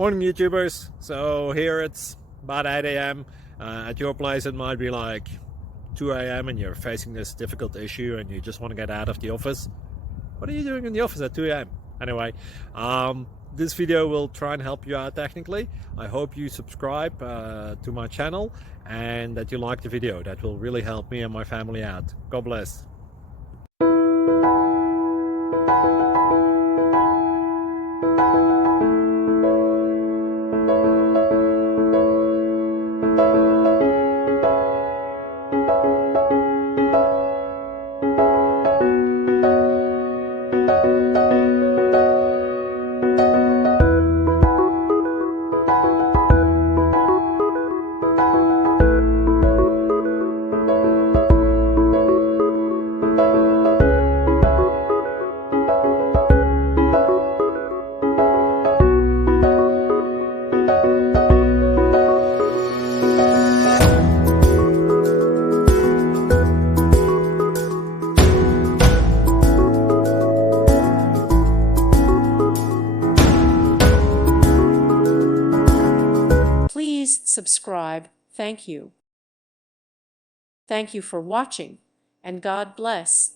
Morning, YouTubers. So here it's about 8 a.m. At your place, it might be like 2 a.m. and you're facing this difficult issue and you just want to get out of the office. What are you doing in the office at 2 a.m.? Anyway, this video will try and help you out technically. I hope you subscribe to my channel and that you like the video. That will really help me and my family out. God bless. Please subscribe. Thank you. Thank you for watching, and God bless.